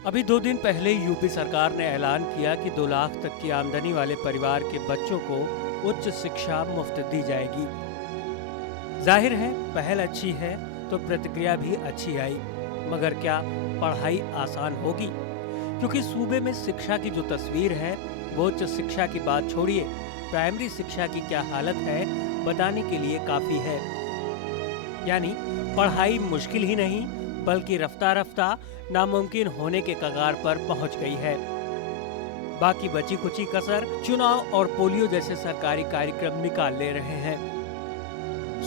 अभी 2 दिन पहले यूपी सरकार ने ऐलान किया कि 2 लाख तक की आमदनी वाले परिवार के बच्चों को उच्च शिक्षा मुफ्त दी जाएगी। जाहिर है पहल अच्छी है तो प्रतिक्रिया भी अच्छी आई, मगर क्या पढ़ाई आसान होगी? क्योंकि सूबे में शिक्षा की जो तस्वीर है वो उच्च शिक्षा की बात छोड़िए, प्राइमरी शिक्षा की क्या हालत है बताने के लिए काफी है। यानी पढ़ाई मुश्किल ही नहीं बल्कि रफ्ता रफ्ता नामुमकिन होने के कगार पर पहुंच गई है। बाकी बची कुची कसर चुनाव और पोलियो जैसे सरकारी कार्यक्रम निकाल ले रहे हैं।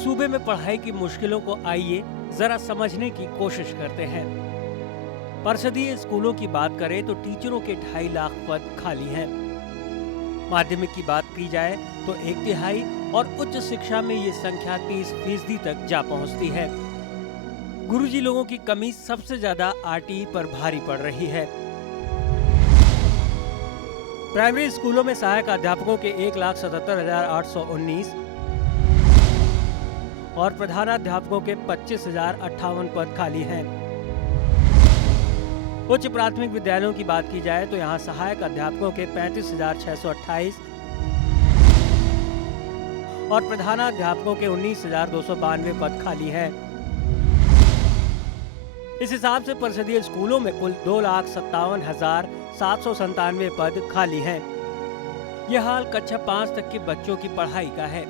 सूबे में पढ़ाई की मुश्किलों को आइए जरा समझने की कोशिश करते हैं। परिषदीय स्कूलों की बात करें तो टीचरों के 2.5 लाख पद खाली हैं। माध्यमिक की बात की जाए तो 1/3 और उच्च शिक्षा में ये संख्या 30% तक जा पहुंचती है। गुरुजी लोगों की कमी सबसे ज्यादा आरटीई पर भारी पड़ रही है। प्राइमरी स्कूलों में सहायक अध्यापकों के 1,77,819 और प्रधानाध्यापकों के 25,058 पद खाली हैं। उच्च प्राथमिक विद्यालयों की बात की जाए तो यहाँ सहायक अध्यापकों के 35,628 और प्रधानाध्यापकों के 19,292 पद खाली हैं। इस हिसाब से परिषदीय स्कूलों में कुल 2,57,797 पद खाली हैं। यह हाल कक्षा 5 तक के बच्चों की पढ़ाई का है।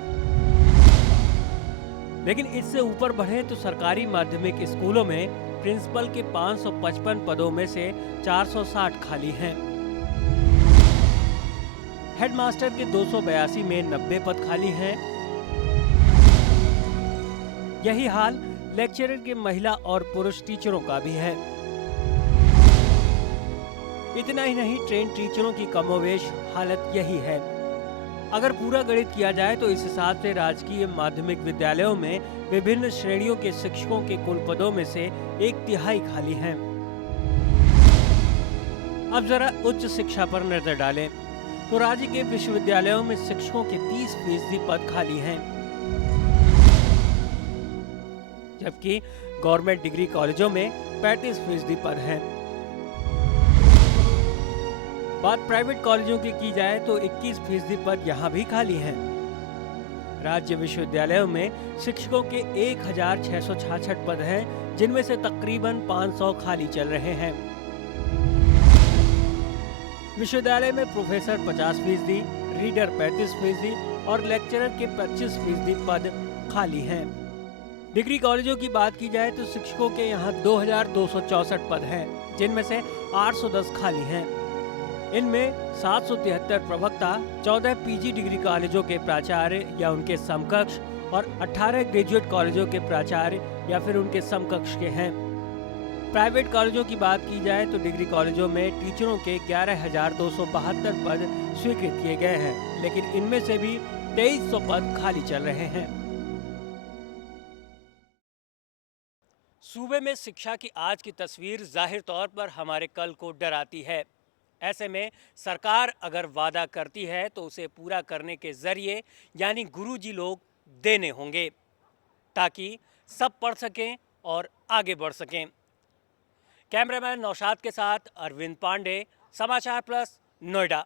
लेकिन इससे ऊपर बढ़े तो सरकारी माध्यमिक स्कूलों में प्रिंसिपल के 555 पदों में से 460 खाली हैं। हेडमास्टर के 282 में 90 पद खाली हैं। यही हाल लेक्चरर के महिला और पुरुष टीचरों का भी है। इतना ही नहीं, ट्रेन टीचरों की कमोवेश हालत यही है। अगर पूरा गणित किया जाए तो इस हिसाब से राजकीय माध्यमिक विद्यालयों में विभिन्न श्रेणियों के शिक्षकों के कुल पदों में से 1/3 खाली हैं। अब जरा उच्च शिक्षा पर नजर डालें तो राज्य के विश्वविद्यालयों में शिक्षकों के 30% पद खाली हैं, जबकि गवर्नमेंट डिग्री कॉलेजों में 35% पद हैं। बात प्राइवेट कॉलेजों की जाए तो 21% पद यहाँ भी खाली हैं। राज्य विश्वविद्यालयों में शिक्षकों के 1,666 पद हैं, जिनमें से तकरीबन 500 खाली चल रहे हैं। विश्वविद्यालय में प्रोफेसर 50%, रीडर 35% और लेक्चरर के 25% पद खाली हैं। डिग्री कॉलेजों की बात की जाए तो शिक्षकों के यहाँ 2,264 पद हैं, जिनमें से 810 खाली हैं। इनमें 773 प्रवक्ता, 14 पीजी डिग्री कॉलेजों के प्राचार्य या उनके समकक्ष और 18 ग्रेजुएट कॉलेजों के प्राचार्य या फिर उनके समकक्ष के हैं। प्राइवेट कॉलेजों की बात की जाए तो डिग्री कॉलेजों में टीचरों के 11,272 पद स्वीकृत किए गए हैं, लेकिन इनमें से भी 2300 पद खाली चल रहे हैं। सूबे में शिक्षा की आज की तस्वीर जाहिर तौर पर हमारे कल को डराती है। ऐसे में सरकार अगर वादा करती है तो उसे पूरा करने के जरिए यानी गुरुजी लोग देने होंगे, ताकि सब पढ़ सकें और आगे बढ़ सकें। कैमरामैन नौशाद के साथ अरविंद पांडे, समाचार प्लस, नोएडा।